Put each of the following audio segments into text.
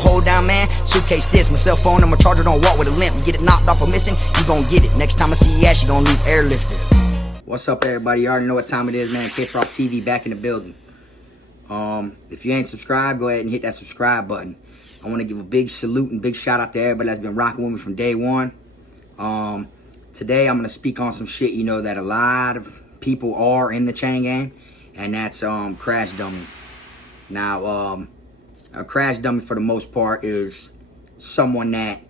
Hold down, man, suitcase this, my cell phone and my charger don't walk with a limp. Get it knocked off or missing, you gon' get it. Next time I see you ass, you gon' leave airlifted. What's up, everybody? You already know what time it is, man. KFROG TV back in the building. If you ain't subscribed, go ahead and hit that subscribe button. I want to give a big salute and big shout out to everybody that's been rocking with me from day one. Today I'm gonna speak on some shit, you know, that a lot of people are in the chain game, and that's crash dummies. Now, a crash dummy for the most part is someone that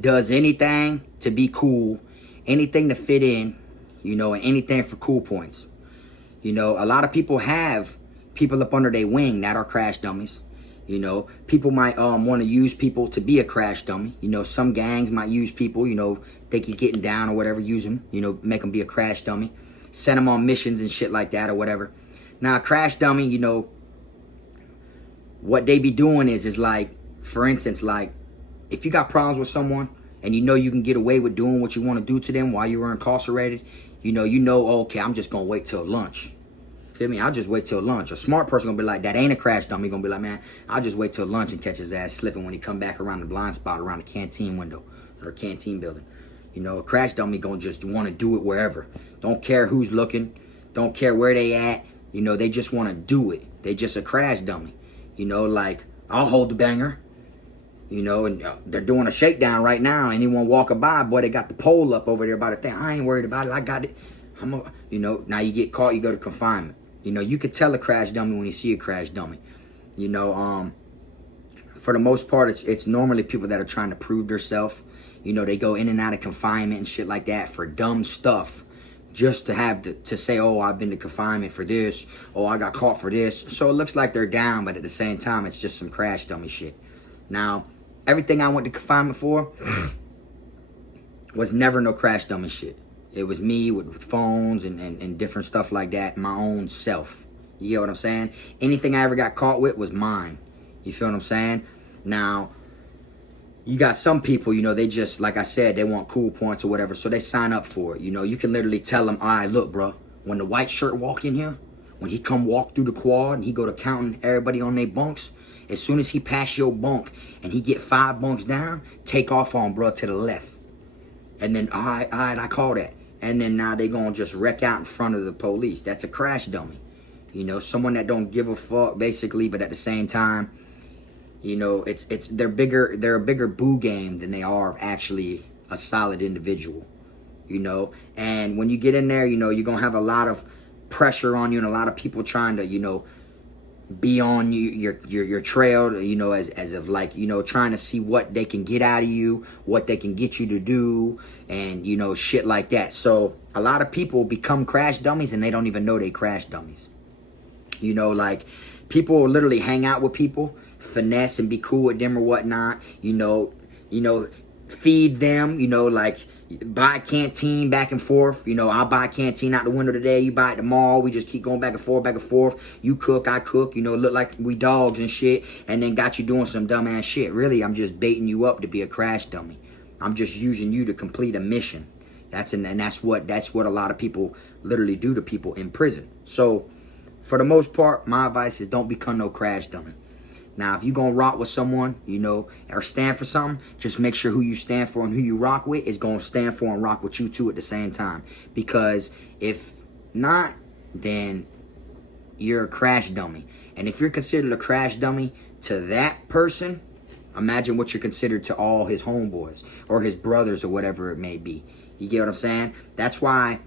does anything to be cool, anything to fit in, you know, and anything for cool points. You know, a lot of people have people up under their wing that are crash dummies. You know, people might want to use people to be a crash dummy. You know, some gangs might use people, you know, think he's getting down or whatever, use him, you know, make him be a crash dummy, send him on missions and shit like that or whatever. Now, a crash dummy, you know, what they be doing is like, for instance, like, if you got problems with someone and you know you can get away with doing what you want to do to them while you were incarcerated, you know, okay, I'm just going to wait till lunch. Feel me? I'll just wait till lunch. A smart person gonna be like, that ain't a crash dummy. Gonna be like, man, I'll just wait till lunch and catch his ass slipping when he come back around the blind spot around the canteen window or canteen building. You know, a crash dummy gonna just want to do it wherever. Don't care who's looking. Don't care where they at. You know, they just want to do it. They just a crash dummy. You know, like, I'll hold the banger. You know, and they're doing a shakedown right now. Anyone walking by, boy, they got the pole up over there by the thing. I ain't worried about it. I got it. You know, now you get caught, you go to confinement. You know, you could tell a crash dummy when you see a crash dummy. You know, for the most part, it's normally people that are trying to prove themselves. You know, they go in and out of confinement and shit like that for dumb stuff. Just to have to say, oh, I've been to confinement for this. Oh, I got caught for this. So it looks like they're down, but at the same time, it's just some crash dummy shit. Now, everything I went to confinement for was never no crash dummy shit. It was me with phones and different stuff like that, my own self. You get what I'm saying? Anything I ever got caught with was mine. You feel what I'm saying? Now, you got some people, you know, they just, like I said, they want cool points or whatever, so they sign up for it. You know, you can literally tell them, all right, look, bro, when the white shirt walk in here, when he come walk through the quad and he go to counting everybody on their bunks, as soon as he pass your bunk and he get 5 bunks down, take off on, bro, to the left. And then, all right, I call that. And then now they gonna just wreck out in front of the police. That's a crash dummy. You know, someone that don't give a fuck, basically, but at the same time, you know, they're a bigger boo game than they are actually a solid individual. You know, and when you get in there, you know, you're gonna have a lot of pressure on you and a lot of people trying to, you know, be on your trail, you know, as of like, you know, trying to see what they can get out of you, what they can get you to do, and, you know, shit like that. So a lot of people become crash dummies and they don't even know they crash dummies. You know, like, people literally hang out with people, finesse and be cool with them or whatnot, you know, feed them, you know, like, buy canteen back and forth. You know, I'll buy canteen out the window today, you buy it tomorrow. We just keep going back and forth. You cook, I cook. You know, look like we dogs and shit. And then got you doing some dumbass shit. Really, I'm just baiting you up to be a crash dummy. I'm just using you to complete a mission. That's what a lot of people literally do to people in prison. So, for the most part, my advice is don't become no crash dummy. Now, if you're going to rock with someone, you know, or stand for something, just make sure who you stand for and who you rock with is going to stand for and rock with you too at the same time. Because if not, then you're a crash dummy. And if you're considered a crash dummy to that person, imagine what you're considered to all his homeboys or his brothers or whatever it may be. You get what I'm saying? That's why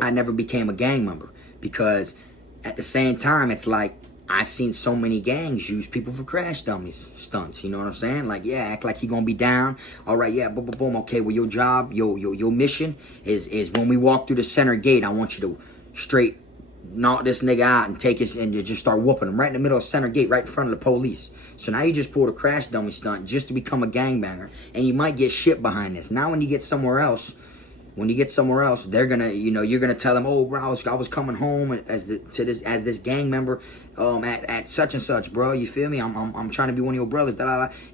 I never became a gang member. Because at the same time, it's like, I seen so many gangs use people for crash dummies stunts. You know what I'm saying? Like, yeah, act like he gonna be down. All right, yeah, boom, boom, boom. Okay, well, your job, your mission is when we walk through the center gate, I want you to straight knock this nigga out and take his and you just start whooping him right in the middle of center gate, right in front of the police. So now you just pulled a crash dummy stunt just to become a gangbanger, and you might get shit behind this. Now when you get somewhere else, they're gonna, you know, you're gonna tell them, oh, bro, I was coming home as this gang member, at such and such, bro. You feel me? I'm trying to be one of your brothers,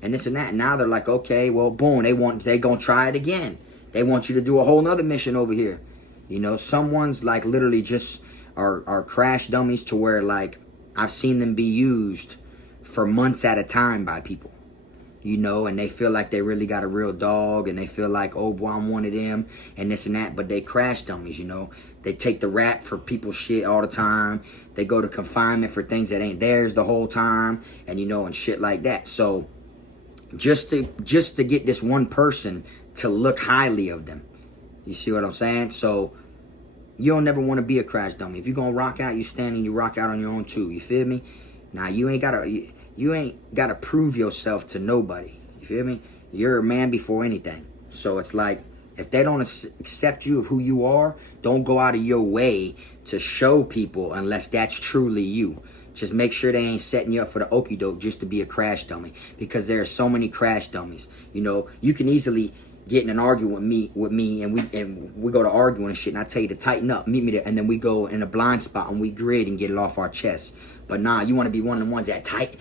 and this and that. And now they're like, okay, well, boom, they gonna try it again. They want you to do a whole nother mission over here. You know, someone's like literally just are crash dummies to where like I've seen them be used for months at a time by people. you know, and they feel like they really got a real dog, and they feel like, oh boy, I'm one of them, and this and that, but they crash dummies, you know. They take the rap for people's shit all the time. They go to confinement for things that ain't theirs the whole time, and you know, and shit like that. So just to get this one person to look highly of them, you see what I'm saying? So you don't never want to be a crash dummy. If you're gonna rock out, you stand and you rock out on your own too. You feel me? Now you ain't gotta prove yourself to nobody. You feel me? You're a man before anything. So it's like, if they don't accept you of who you are, don't go out of your way to show people unless that's truly you. Just make sure they ain't setting you up for the okie doke just to be a crash dummy, because there are so many crash dummies. You know, you can easily get in an argument with me and we go to arguing and shit, and I tell you to tighten up, meet me there, and then we go in a blind spot and we grid and get it off our chest. But nah, you want to be one of the ones that tighten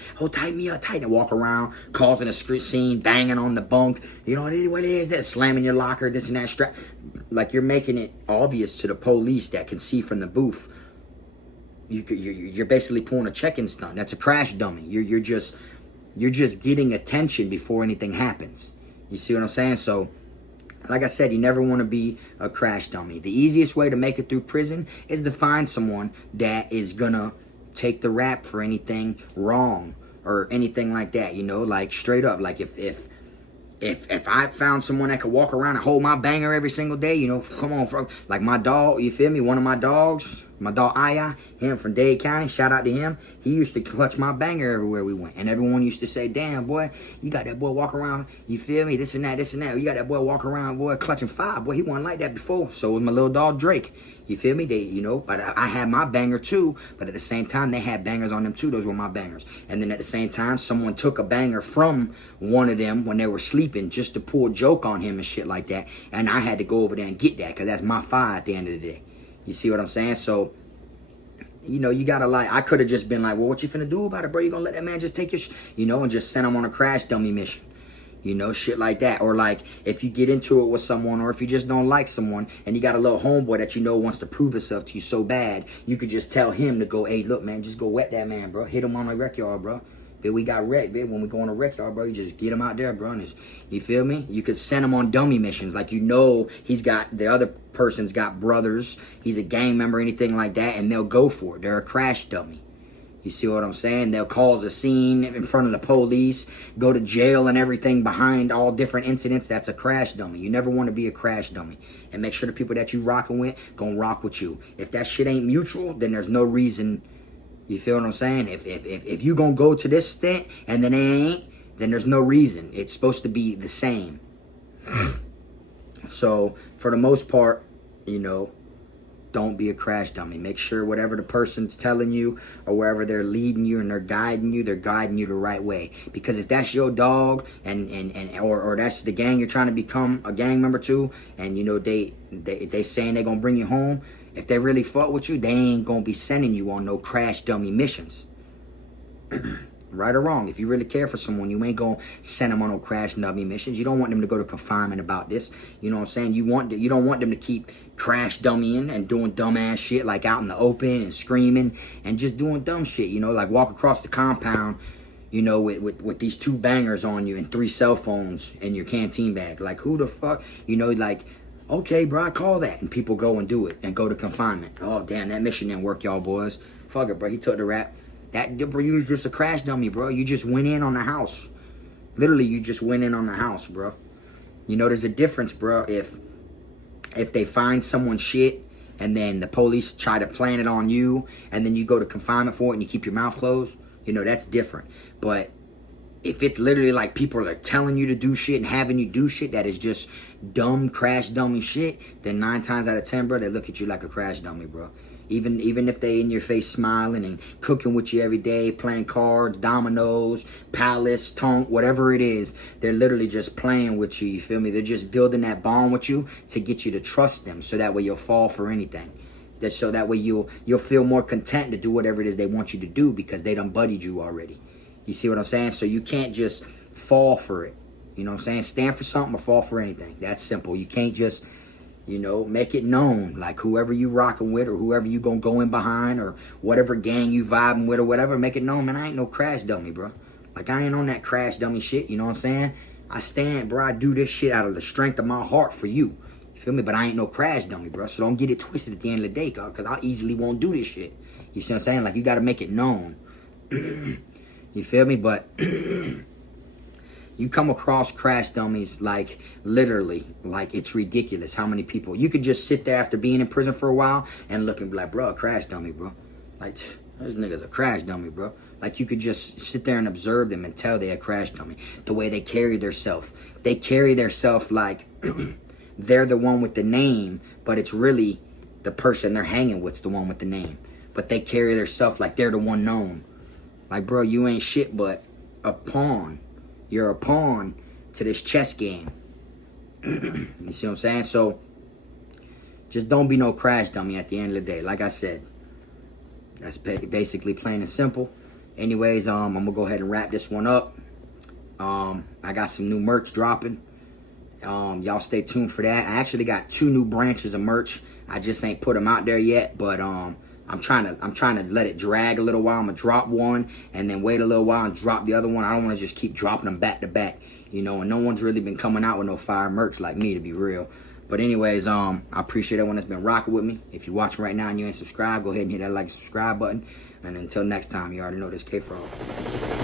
me up, and walk around causing a scene, banging on the bunk, you know what it is, that slamming your locker, this and that strap, like you're making it obvious to the police that can see from the booth. You're basically pulling a check-in stunt. That's a crash dummy. You're just getting attention before anything happens. You see what I'm saying? So, like I said, you never want to be a crash dummy. The easiest way to make it through prison is to find someone that is gonna take the rap for anything wrong or anything like that. You know, like straight up. Like if I found someone that could walk around and hold my banger every single day, you know, come on, like my dog, you feel me? One of my dogs, my dog Aya, him from Dade County, shout out to him. He used to clutch my banger everywhere we went. And everyone used to say, damn, boy, you got that boy walk around, you feel me? This and that, this and that. You got that boy walk around, boy, clutching 5. Boy, he wasn't like that before. So was my little dog Drake. You feel me? They, you know, but I had my banger too, but at the same time, they had bangers on them too. Those were my bangers. And then at the same time, someone took a banger from one of them when they were sleeping just to pull a joke on him and shit like that. And I had to go over there and get that, because that's my 5 at the end of the day. You see what I'm saying? So, you know, you gotta, like, I could have just been like, well, what you finna do about it, bro? You gonna let that man just take your you know, and just send him on a crash dummy mission. You know, shit like that. Or like, if you get into it with someone, or if you just don't like someone and you got a little homeboy that you know wants to prove himself to you so bad, you could just tell him to go, hey, look, man, just go wet that man, bro. Hit him on the rec yard, bro. But we got wrecked, bitch. When we go on a rec yard, bro, you just get him out there, bro. And you feel me? You could send him on dummy missions. Like, you know, the other person's got brothers. He's a gang member, anything like that, and they'll go for it. They're a crash dummy. You see what I'm saying? They'll cause a scene in front of the police, go to jail and everything behind all different incidents. That's a crash dummy. You never want to be a crash dummy. And make sure the people that you rocking with gonna rock with you. If that shit ain't mutual, then there's no reason. You feel what I'm saying? If you gonna go to this stint and then they ain't, then there's no reason. It's supposed to be the same. So for the most part, you know, don't be a crash dummy. Make sure whatever the person's telling you or wherever they're leading you and they're guiding you the right way. Because if that's your dog or that's the gang you're trying to become a gang member to, and you know they saying they're gonna bring you home, if they really fuck with you, they ain't gonna be sending you on no crash dummy missions. Right or wrong, if you really care for someone, you ain't gonna send them on no crash dummy missions. You don't want them to go to confinement about this. You know what I'm saying? You don't want them to keep crash dummying and doing dumbass shit, like out in the open and screaming and just doing dumb shit. You know, like walk across the compound, you know, with these 2 bangers on you and 3 cell phones in your canteen bag. Like, who the fuck? You know, like, okay, bro, I call that. And people go and do it and go to confinement. Oh, damn, that mission didn't work, y'all boys. Fuck it, bro. He took the rap. Bro, you was just a crash dummy, bro. You just went in on the house. Literally, you just went in on the house, bro. You know, there's a difference, bro. If they find someone shit and then the police try to plant it on you and then you go to confinement for it and you keep your mouth closed, you know, that's different. But if it's literally like people are telling you to do shit and having you do shit that is just dumb crash dummy shit, then 9 times out of 10, bro, they look at you like a crash dummy, bro. Even if they in your face smiling and cooking with you every day, playing cards, dominoes, palace, tonk, whatever it is, they're literally just playing with you, you feel me? They're just building that bond with you to get you to trust them, so that way you'll fall for anything. So that way you'll feel more content to do whatever it is they want you to do, because they done buddied you already. You see what I'm saying? So you can't just fall for it. You know what I'm saying? Stand for something or fall for anything. That's simple. You can't just, you know, make it known. Like, whoever you rocking with or whoever you gonna go in behind or whatever gang you vibing with or whatever, make it known, man, I ain't no crash dummy, bro. Like, I ain't on that crash dummy shit, you know what I'm saying? I stand, bro, I do this shit out of the strength of my heart for you. You feel me? But I ain't no crash dummy, bro. So don't get it twisted at the end of the day, because I easily won't do this shit. You see what I'm saying? Like, you got to make it known. You feel me? But you come across crash dummies, like, literally, like, it's ridiculous how many people. You could just sit there after being in prison for a while and look and be like, bro, a crash dummy, bro. Like, this nigga's a crash dummy, bro. Like, you could just sit there and observe them and tell they a crash dummy. The way they carry theirself. They carry theirself like they're the one with the name, but it's really the person they're hanging with's the one with the name. But they carry theirself like they're the one known. Like, bro, you ain't shit but a pawn. You're a pawn to this chess game. You see what I'm saying? So, just don't be no crash dummy at the end of the day. Like I said, that's basically plain and simple. Anyways, I'm gonna go ahead and wrap this one up. I got some new merch dropping. Y'all stay tuned for that. I actually got 2 new branches of merch. I just ain't put them out there yet, but I'm trying to let it drag a little while. I'm gonna drop one and then wait a little while and drop the other one. I don't want to just keep dropping them back to back, you know. And no one's really been coming out with no fire merch like me, to be real. But anyways, I appreciate everyone that's been rocking with me. If you're watching right now and you ain't subscribed, go ahead and hit that like and subscribe button. And until next time, you already know this KFROG.